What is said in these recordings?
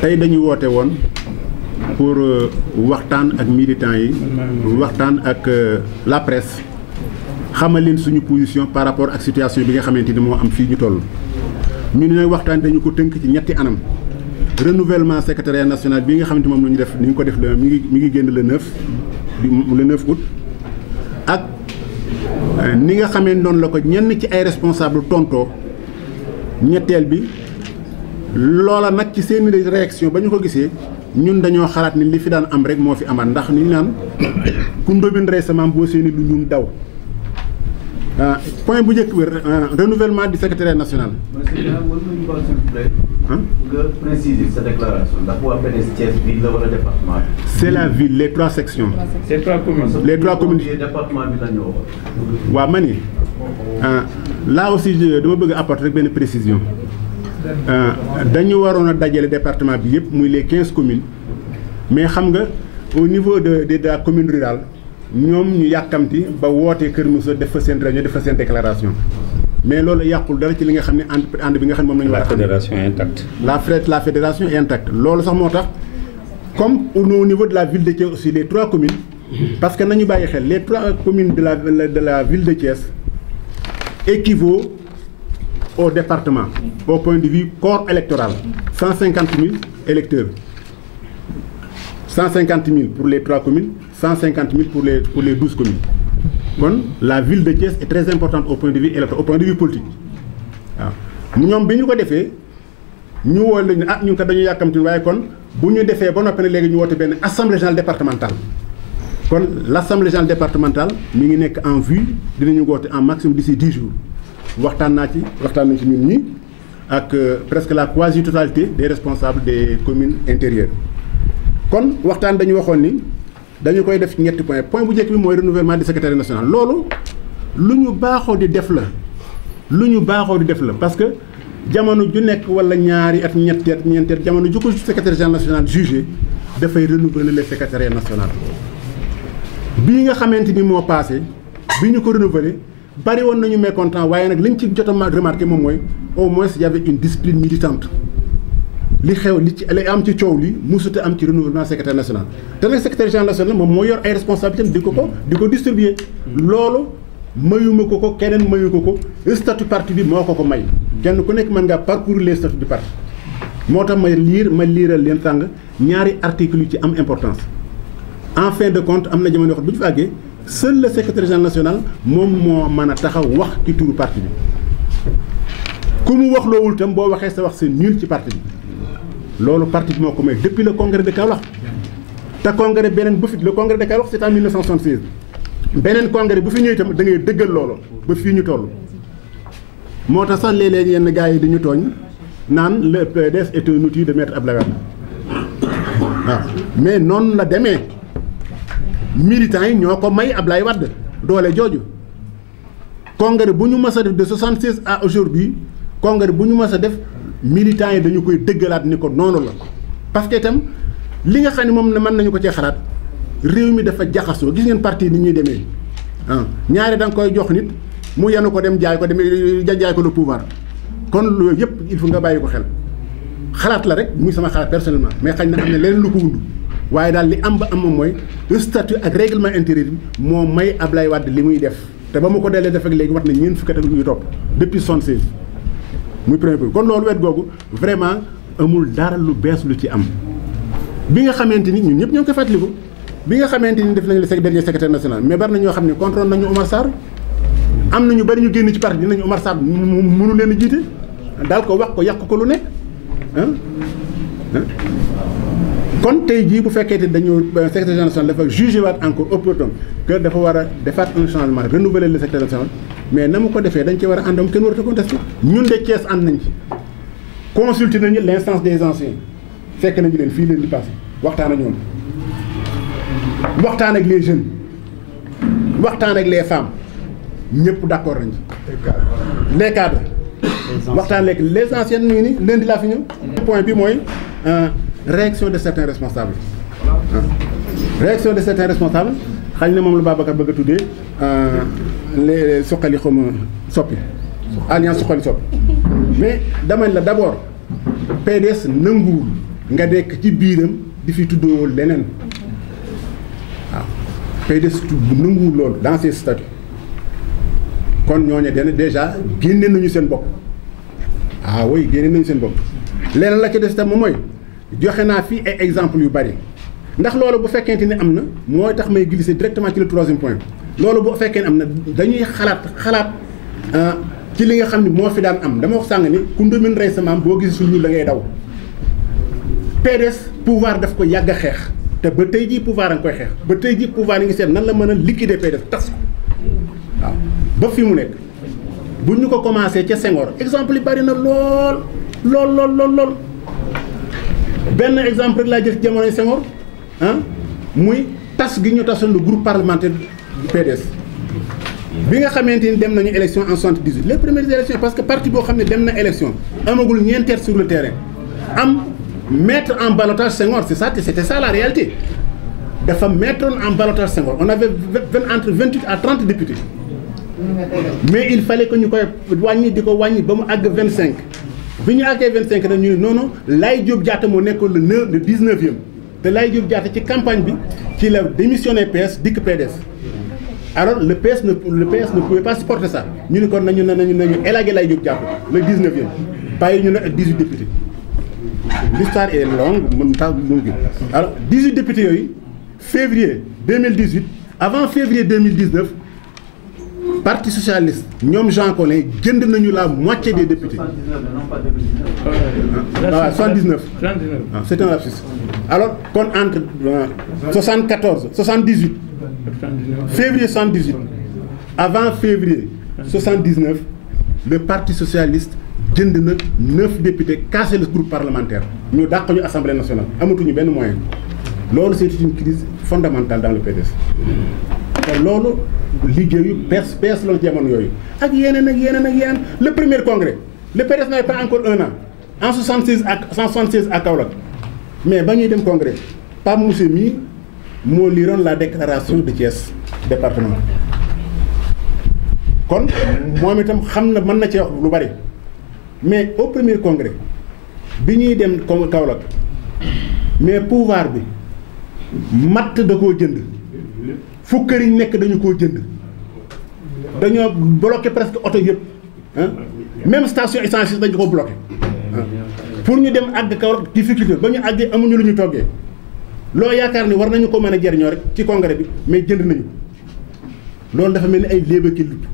tey dañu woote woon pour waxtaan ak militants yi waxtaan ak la presse xamal leen suñu position par rapport ak situation bi nga xamante ni moo am fii ñu toll. ñu ne waxtaan dañu ko tënk ci ñetti anam renouvellement secrétariat national bi nga xamante moom la ñu def ni ñu ko def mi ngi génn le 9 août ak ni nga xamee noonu la ko ñenn ci ay responsable tontoo ñetteel bi loola nag ci seen réaction ba ñu ko gisee ñun dañoo xalaat ni li fi daan am rek moo fi amaat ndax ni ñu naan ku ndóbin récemment boo seeni lu ñun daw point bu njëkk bi renouvellement du secrétariat national. nga préciser sa déclaration ndax waa PDS Thiès ville la wala département. C'est la ville les 3 sections. les 3 communes. les 3 communes département bi la ñu wax. waaw ma ni là aussi dama bëgg apporter rek benn précision dañu waroon a dajale département bi yëpp muy les 15 communes mais xam nga au niveau de la commune rurale ñoom ñu yàkkamti ba wootee Kër Moussa def fa seen réunion def fa seen déclaration. mais loolu yàqul dara ci li nga xam ne ànd bi nga xam ne moom la ñu war a. la fédération est intacte. la fédération est intacte loolu sax moo tax comme au niveau de la ville de Thiès aussi les 3 communes. parce que nañu bàyyi xel les 3 communes de la ville de Thiès équivaut au département au point de vue corps électoral 150 000 électeurs 150 000 pour les 3 communes 150 000 pour les 12 communes. kon la ville de Thiès est très importante au point de vue électoral au point de vue politique waaw ñoom bi ñu ko defee ñu woo lañu ñun kat dañu yàkkamti waaye kon bu ñu defee ba noppi ne léegi ñu woote benn assemblée générale départementale. kon l' assemblée générale départementale mi ngi nekk en vue dinañu woote en maximum d'ici 10 jours waxtaan nañ ci ñun ñi ak presque la quasi totalité des responsables des communes intérieures. kon waxtaan dañu waxoon ni. dañu koy def ci ñetti point bu njëkk bi mooy renouvellement du secrétariat national loolu lu ñu baaxoo di def la parce que jamono ju nekk wala ñaari at ñetti at ñeenti at jamono ju ko secrétaire national jugé dafay renouveler le secrétariat national. bii nga xamante ni moo passé bi ñu ko renouveler bari woon nañu mécontent waaye nag liñ ci jot a remarqué moom mooy au moins y avait une discipline militante. li xew li am ci coow li musut am ci renouvellement secrétaire national te nag secrétaire général national moom moo yor ay responsabilités di ko distribuer loolu mayuma ko keneen mayu ko statut parti bi moo ko may kenn ku nekk mën ngaa parcourir les statuts du parti moo tax ma liiral leen sàng ñaari articles yu ci am importance en fin de compte am na jamono yoo xam bu ñu fa àggee seul le secrétaire général national moom moo mën a taxaw wax ci turu parti bi ku mu wax loowul tam boo waxee sa wax c'est nul ci parti bi loolu parti bi moo ko may depuis le congrès de Kaolack te congrès beneen bu fi le congrès de Kaolack c'est en 1976 beneen congrès bu fi ñëw itam da ngay dëggal loolu ba fii ñu toll. moo tax sax léeg-léeg yenn gars yi dañu tooñ naan le PDS est un outil de maître Abdoulaye Wade waaw mais noonu la demee militants yi ñoo ko may Abdoulaye Wade doole jooju congrès bu ñu mës a def de 76 à aujourd'hui congrès bu ñu mës a def. militants yi dañu koy dëggalaat ni ko noonu la parce que itam li nga xam ne moom ne mën nañu ko cee xalaat réew mi dafa jaxasoo gis ngeen parti ni ñuy demee ñaari da nga koy jox nit mu yenu ko dem jaay ko le pouvoir kon loolu yëpp il faut nga bàyyi ko xel xalaat la rek muy sama xalaat personnellement mais xañ na am na leneen lu ko wund waaye daal li am ba am moom mooy statut ak règlement intérieur bi moo may Ablaye Wade li muy def te ba mu ko delee def ak léegi wax na ñeent fukki at ak yu topp depuis 76 muy premier point kon loolu wet googu vraiment amul dara lu bees lu ci am bi nga xamante ni ñun ñëpp ñoo ngi koy fàttaliku bi nga xamante ni def nañu le dernier secrétaire national mais bari na ñoo xam ne contrôle nañu Omar Sarr am na ñu bari ñu génn ci parti dinañu Omar Sarr mënu leen a jiite daal ko wax ko yàq ko lu nekk kon tey jii bu fekkee te dañu secrétaire national dafa jugé waat encore opportun que dafa war a defaat un changement renouveler le secrétaire national mais na mu ko defee dañ ci war a àndam kenn waratu contesté ñun de Thiès ànd nañ ci consulté nañu l' instance des anciens fekk nañu leen fii leen di passé waxtaan ak ñoom waxtaan ak les jeunes waxtaan ak les femmes ñëpp d' accord nañ ci les cadres waxtaan ak les anciennes ñu ngi ni lundi laa fi ñëw point bi mooy réaction de certains responsables réaction de certains responsables xañ na moom la Babacar bëgg a tuddee les suqali xawma soppi alliance suqali soppi mais dama la d' abord PDS nanguwul nga nekk ci biiram di fi tuddoo leneen waaw PDS nanguwul loolu dans ses statuts kon ñooñu déjà génne nañu seen bopp oui génne nañu seen bopp leneen la ci des tam mooy joxe naa fii ay exemples yu bari ndax loolu bu fekkente ni am na mooy tax may glisser directement ci le troisième point loolu bu fekkee ne am na dañuy xalaat ci li nga xam ne moo fi daan am dama wax sàng ni ku ndomin rey sa maam boo gis suñu la ngay daw PDS pouvoir daf ko yàgg a xeex te ba tey jii pouvoir a nga koy xeex ba tey jii pouvoir yi ngi seet nan la mën a liquider PDS tas ko waaw ba fi mu nekk bu ñu ko commencé ca Senghor exemple yi bari na lool benn exemple rek laa jël ci jamonoy Senghor muy tas gi ñu tasoon le groupe parlementaire du PDS bi nga xamante ni dem nañu élection en 78 les premières élections parce que parti boo xam ne dem na élection amagul ñeenteel sur le terrain am mettre en ballottage Senghor c'était ça la réalité dafa mettre en ballottage Senghor on avait entre 28 à 30 députés mais il fallait que ñu koy wàññi di ko wàññi ba mu àgg 25 bi ñu àggee 25 nag ñu ne non Laye Diop Diatta moo nekkoon le 19e te Laye Diop Diatta ci campagne bi ci la démissionné PS dikk PDS alors le PS ne pouvait pas supporter ça ñu ne kon nañu élaguer Laye Diop Diatta le 19e bàyyi ñu ne ak 18 députés l'histoire est longue mën tax mun gi alors 18 députés yooyu février 2018 avant février 2019 parti socialiste ñoom Jean Collin jënd nañu la moitié des députés. 79. C'est un lapsus. Alors kon entre 78 février 78 avant février 79 le parti socialiste jënd na 9 députés cassé le groupe parlementaire ñu dàq ñu assemblée nationale amatuñu benn moyen loolu c'est une crise fondamentale dans le PDS te loolu liggéeyu PS la jamono yooyu ak yeneen le premier congrès le PDS n'avait pas encore un an en 176 à Kaolack mais ba ñuy dem congrès Pape Moussé mii moo liroon la déclaration de Thiès département kon moom itam xam na mën na ci wax lu bari mais au premier congrès bi ñuy dem Kaolack mais pouvoir bi matt da koo jënd fu këriñ nekk dañu koo jënd dañoo bloqué presque oto yëpp même station essence dañu ko bloqué pour ñu dem àgg Kaolack difficulté ba ñu àggee amuñu lu ñu toggee loo yaakaar ni war nañu ko mën a jariñoo rek ci congrès bi mais jënd nañu loolu dafa mel ni ay léeba ki lupp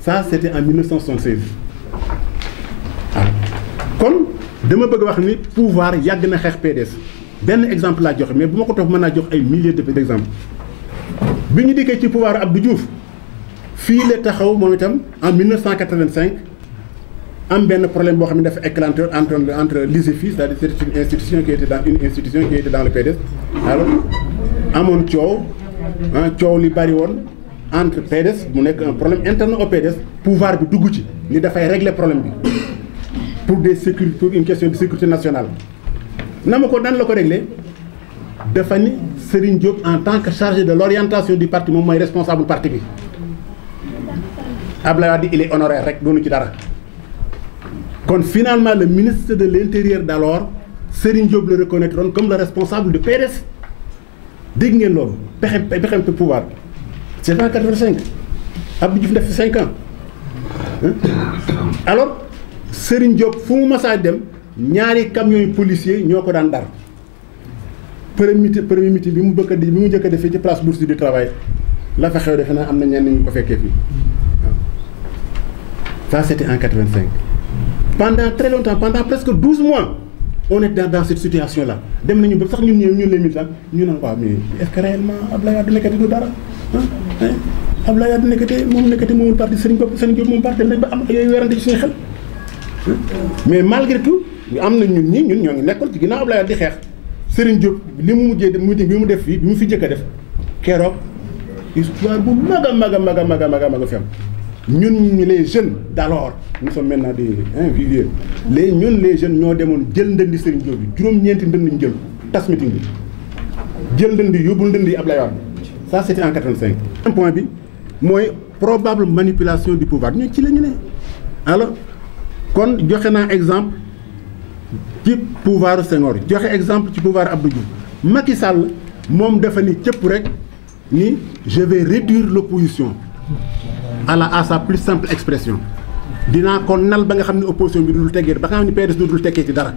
ça c'était en 1976 kon dama bëgg wax ni pouvoir yàgg na xeex PDS benn exemple laa joxe mais bu ma ko toog mën naa jox ay milliers d'exemples bi ñu dikkee ci pouvoir Abdou Diouf fii la taxaw moom itam en 1985 am benn problème boo xam ne dafa éclaté entre l'ISEFI c'est-à-dire c'est une institution qui était dans le PDS alors amoon coow li bari woon entre PDS mu nekk un problème interne au PDS pouvoir bi dugg ci ni dafay régler problème bi pour une question de sécurité nationale nan la ko régler dafa ni Serigne Diop en tant que chargé de l'orientation du parti moom mooy responsable parti bi Abdoulaye Wade il est honoraire rek doonu ci dara kon finalement le ministre de l'intérieur d'alors Serigne Diop le reconnaître comme le responsable du PDS dégg ngeen loolu pexem pouvoir bi c'est en 85 Abdou Diouf def fi 5 ans alors Serigne Diop fu mu masaa dem ñaari camions policiers ñoo ko daan dar premier meeting bi mu njëkk a defee ci place Bourse du Travail la fa xew defe naa am na ñenn ñu ko fekkee fii waaw ça c'était en 85 pendant très longtemps pendant presque 12 mois on est dans cette situation là dem nañu ba sax ñun les militants ñu naan waaw mais est-ce que réellement Abdoulaye Wade nekkati du dara Abdoulaye Wade nekkati moomul parti Serigne Diop moom parti dañ ba am yooyu werante ci suñu xel mais malgré tout am na ñun ñoo ngi nekkoon ci ginnaaw Abdoulaye Wade di xeex Serigne Diop li mu mujjee meeting bi mu def fii bi mu fi jëkk a def keroog histoire bu mag a fi am ñun les jeunes d'alors nous sommes maintenant des viviers ñun les jeunes ñoo demoon jël ndëndi Serigne Diop bi juróom-ñeenti ndënd ñu jël tas meeting bi jël ndënd yóbbul ndënd yi Abdoulaye Wade ça c'était en 85. un point bi mooy probable manipulation du pouvoir ñun ci la ñu ne alors kon joxe naa exemple ci pouvoir Senghor joxe exemple ci pouvoir Abdou Diouf Macky Sall moom dafa ni cëpp rek ni je vais réduire l'opposition à sa plus simple expression dinaa ko nal ba nga xam ne opposition bi dudul teggee ba nga xam ne PDS dudul teggee ci dara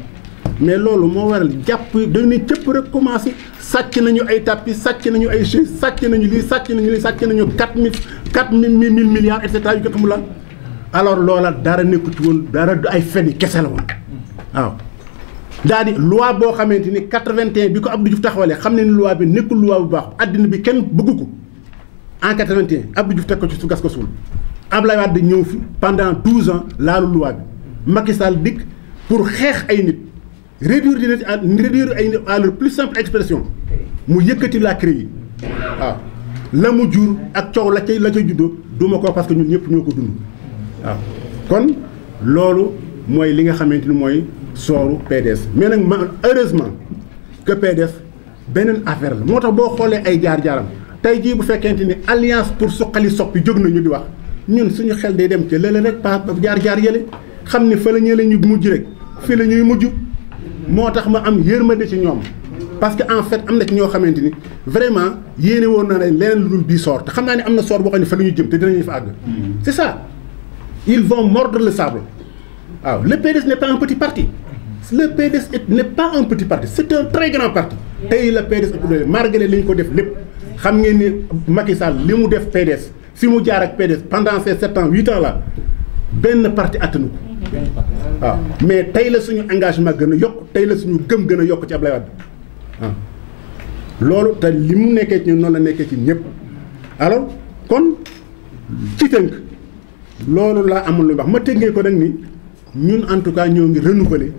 mais loolu moo waral jàpp dañu cëpp rek commencé sàcc nañu ay tapis sàcc nañu ay chaise sàcc nañu lii sàcc nañu lii sàcc nañu 4 000 milliards et cetera yu ko xamul la alors loola dara nekku ci woon dara du ay fen yi kese la woon waaw daa di loi boo xamante ni 81 bi ko Abdou Diouf taxawalee xam ne ni loi bi nekkul loi bu baax addina bi kenn bëggu ko en 81 Abdou Diouf teg ko ci su gas ko suul Abdoulaye Wade ñëw fi pendant 12 ans laalu loi bi Macky Sall dikk pour xeex ay nit réduire ay nit à leur plus simple expression mu yëkkati la CREI yi waaw la mu jur ak coow la ca juddoo duma ko parce que ñun ñëpp ñoo ko dund waaw kon loolu mooy li nga xamante ni mooy sooru PDS mais nag heureusement que PDS beneen affaire la moo tax boo xoolee ay jaar-jaaram tey jii bu fekkente ni alliance pour suqali soppi jóg nañu di wax ñun suñu xel day dem ci lële rek pa jaar-jaar yële xam ni fa la ñële ñu mujj rek fii la ñuy mujj moo tax ma am yërmande ci ñoom parce que en fait am na ci ñoo xamante ni vraiment yéene woon na ne leneen lu dul bii soor te xam naa ne am na soor boo xam ne fa la ñu jëm te dinañu fa àgg c'est ça ils vont mordre le sable waaw le PDS n'est pas un petit parti le PDS n'est pas un petit parti c'est un très grand parti tey la PDS malgré li ñu ko def lépp xam ngeen ni Macky Sall li mu def PDS fi mu jaar ak PDS pendant ces 7 ans 8 ans là benn parti attanu ko waaw mais tey la suñu engagement gën a yokk tey la suñu gëm gën a yokk ci Abdoulaye Wade waaw loolu te li mu nekkee ci ñun noonu la nekkee ci ñëpp alors kon ci tënk loolu laa amul lu wax ma tënkee ko nag ni ñun en tout cas ñoo ngi renouveler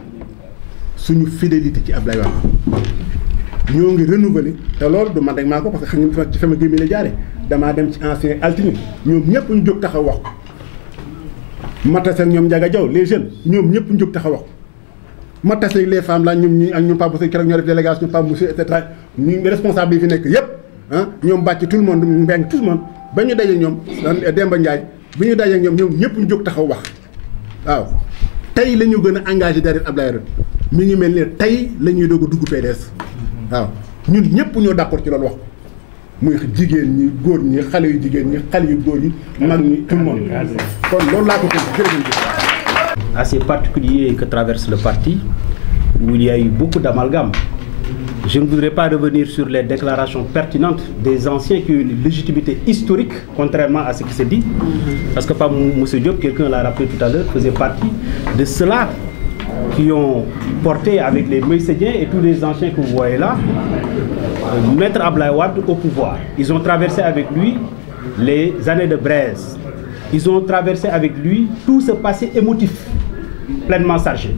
suñu fidélité ci Abdoulaye Wade ñoo ngi renouveler te loolu du man rek maa ko parce que xam nga ci sama gémmi la jaare damaa dem ci ancien altine ñoom ñëpp ñu jóg taxaw wax ko ma tas ak ñoom Ndiaga Diaw les jeunes ñoom ñëpp ñu jóg taxaw wax ko ma tas ak les femmes là ñoom ñi ak ñoom Pape Moussa keroog ñoo def délégation Pape Moussa et cetera ñu responsable yi fi nekk yëpp ah ñoom bàcc tout le monde mbeng tout le monde ba ñu daje ñoom Demba Ndiaye bi ñu daje ñoom ñëpp ñu jóg taxaw wax waaw tey la ñu gën a engagé derrière Abdoulaye Wade mi ngi mel ne tey la ñuy doog a dugg PDS waaw ñun ñëpp ñoo d'accord ci loolu wax muy jigéen ñi góor ñi xale yu jigéen ñi xale yu góor yi mag ñi tout le monde kon loolu laa ko jërëjëf. Assez particulier que traverse le parti où il y a eu beaucoup d'amalgames. Je ne voudrais pas revenir sur les déclarations pertinentes des anciens qui ont une légitimité historique, contrairement à ce qui se dit. Parce que pas M. Diop, quelqu'un l'a rappelé tout à l'heure, faisait partie de ceux-là qui ont porté avec les Moïsédiens et tous les anciens que vous voyez là, Maître Abdoulaye Wade au pouvoir. Ils ont traversé avec lui les années de braise. Ils ont traversé avec lui tout ce passé émotif, pleinement chargé.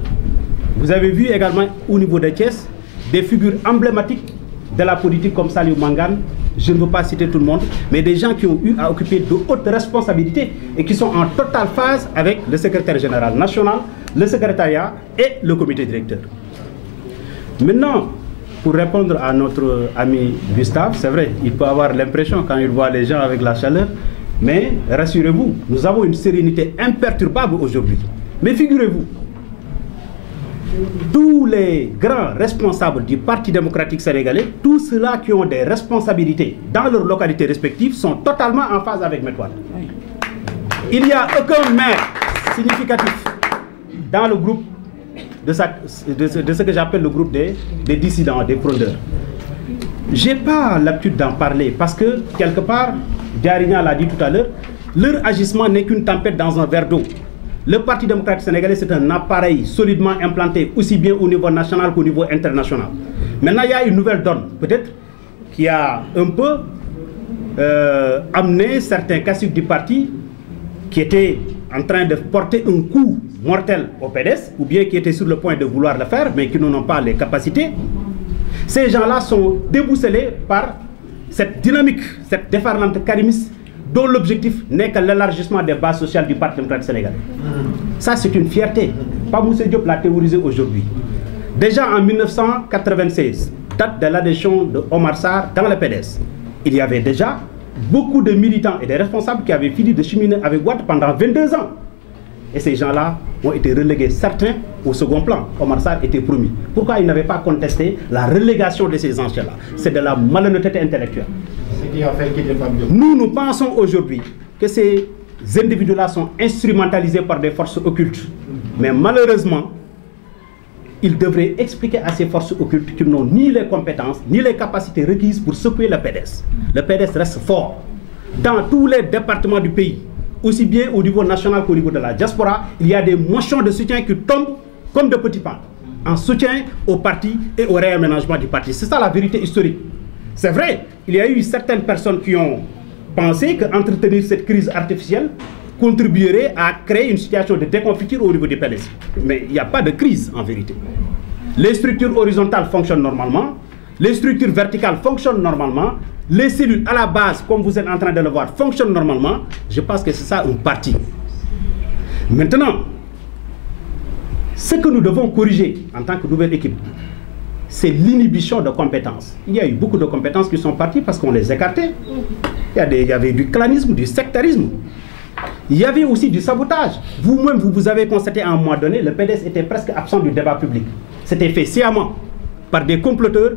Vous avez vu également au niveau de Thiès, des figures emblématiques de la politique comme Saliou Mangane, je ne veux pas citer tout le monde, mais des gens qui ont eu à occuper de hautes responsabilités et qui sont en totale phase avec le secrétaire général national, le secrétariat et le comité directeur. Maintenant, pour répondre à notre ami Gustave, c'est vrai, il peut avoir l'impression quand il voit les gens avec la chaleur, mais rassurez-vous, nous avons une sérénité imperturbable aujourd'hui. Mais figurez-vous, tous les grands responsables du Parti démocratique sénégalais, tous ceux-là qui ont des responsabilités dans leurs localités respectives, sont totalement en phase avec Maître Wade. Il n'y a aucun maire significatif dans le groupe de ce que j'appelle le groupe des dissidents, des fraudeurs. Je n'ai pas l'habitude d'en parler parce que, quelque part, Diarigna l'a dit tout à l'heure, leur agissement n'est qu'une tempête dans un verre d'eau. Le Parti démocratique sénégalais, c'est un appareil solidement implanté, aussi bien au niveau national qu'au niveau international. Maintenant, il y a une nouvelle donne, peut-être, qui a un peu amené certains caciques du parti qui étaient en train de porter un coup mortel au PDS, ou bien qui étaient sur le point de vouloir le faire, mais qui n'en ont pas les capacités. Ces gens-là sont déboussolés par cette dynamique, cette déferlante karimiste, dont l'objectif n'est que l'élargissement des bases sociales du Parti démocratique sénégalais. Ça, c'est une fierté. Pas Moussa Diop l'a théorisé aujourd'hui. Déjà en 1996, date de l'adhésion de Omar Sarr dans le PDS, il y avait déjà beaucoup de militants et des responsables qui avaient fini de cheminer avec Wade pendant 22 ans. et ces gens-là ont été relégués, certains au second plan. Omar Sarr était promis. Pourquoi ils n'avaient pas contesté la relégation de ces anciens-là? C'est de la malhonnêteté intellectuelle. Nous pensons aujourd'hui que ces individus-là sont instrumentalisés par des forces occultes. Mais malheureusement, ils devraient expliquer à ces forces occultes qu'ils n'ont ni les compétences, ni les capacités requises pour secouer le PDS. Le PDS reste fort. Dans tous les départements du pays, aussi bien au niveau national qu'au niveau de la diaspora, il y a des motions de soutien qui tombent comme de petits pains, en soutien au parti et au réaménagement du parti. C'est ça la vérité historique. C'est vrai, il y a eu certaines personnes qui ont pensé qu'entretenir cette crise artificielle contribuerait à créer une situation de déconfiture au niveau du PDS. Mais il n'y a pas de crise en vérité. Les structures horizontales fonctionnent normalement, les structures verticales fonctionnent normalement, les cellules à la base, comme vous êtes en train de le voir, fonctionnent normalement. Je pense que c'est ça un parti. Maintenant, ce que nous devons corriger en tant que nouvelle équipe, c'est l'inhibition de compétences. Il y a eu beaucoup de compétences qui sont parties parce qu'on les écartait. Il y avait du clanisme, du sectarisme. Il y avait aussi du sabotage. Vous-même, vous avez constaté à un moment donné, le PDS était presque absent du débat public. C'était fait sciemment par des comploteurs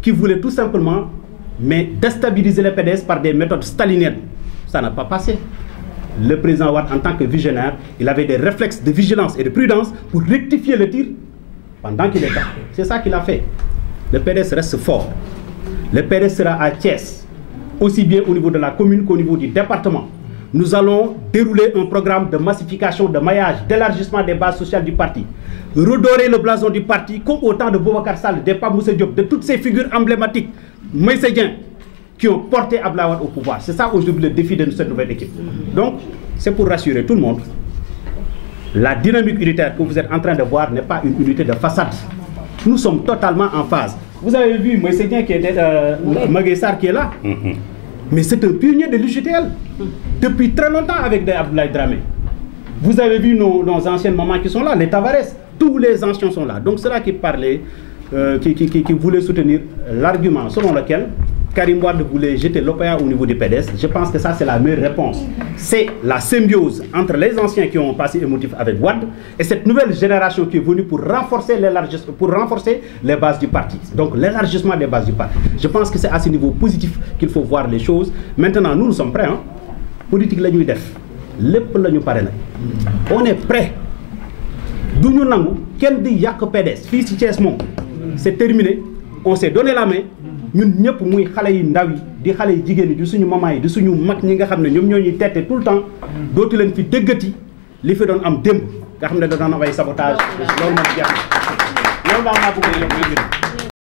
qui voulaient tout simplement déstabiliser le PDS par des méthodes staliniennes. Ça n'a pas passé. Le président Wade, en tant que visionnaire, il avait des réflexes de vigilance et de prudence pour rectifier le tir pendant qu'il était. C'est ça qu'il a fait. Le PDS reste fort. Le PDS sera à Thiès, aussi bien au niveau de la commune qu'au niveau du département. Nous allons dérouler un programme de massification, de maillage, d'élargissement des bases sociales du parti. Redorer le blason du parti, comme au temps de Boubacar Sall, de Pape Moussa Diop, de toutes ces figures emblématiques, Moïsédiens, qui ont porté Abdoulaye Wade au pouvoir. C'est ça aujourd'hui le défi de cette nouvelle équipe. Donc, c'est pour rassurer tout le monde. La dynamique unitaire que vous êtes en train de voir n'est pas une unité de façade. Nous sommes totalement en phase. Vous avez vu Moïsédien qui était Maguette Sarr qui est là. Mais c'est un pionnier de l'UJTL depuis très longtemps avec Abdoulaye Dramé. Vous avez vu nos anciennes mamans qui sont là, les Tavares, tous les anciens sont là. Donc ceux-là qui parlaient, qui voulaient soutenir l'argument selon lequel Karim Wade voulait jeter l'OPA au niveau du PDS, je pense que ça c'est la meilleure réponse. C'est la symbiose entre les anciens qui ont passé émotif avec Wade et cette nouvelle génération qui est venue pour renforcer les bases du parti. Donc l'élargissement des bases du parti. Je pense que c'est à ce niveau positif qu'il faut voir les choses. Maintenant, nous sommes prêts. Hein? Politique la ñuy def. Lépp la ñu pare nag. On est prêt. Du ñu nangu kenn di yàq PDS fii ci Thiès moom. C'est terminé. On s'est donné la main. Ñun ñëpp muy xale yi ndaw yi di xale yi jigéen yi di suñu maman yi di suñu mag ñi nga xam ne ñoom ñoo ñuy tette tout le temps dootu leen fi déggati li fi doon am démb nga xam ne da doon am ay sabotage loolu moom jeex na loolu daal maa bëgg a yokk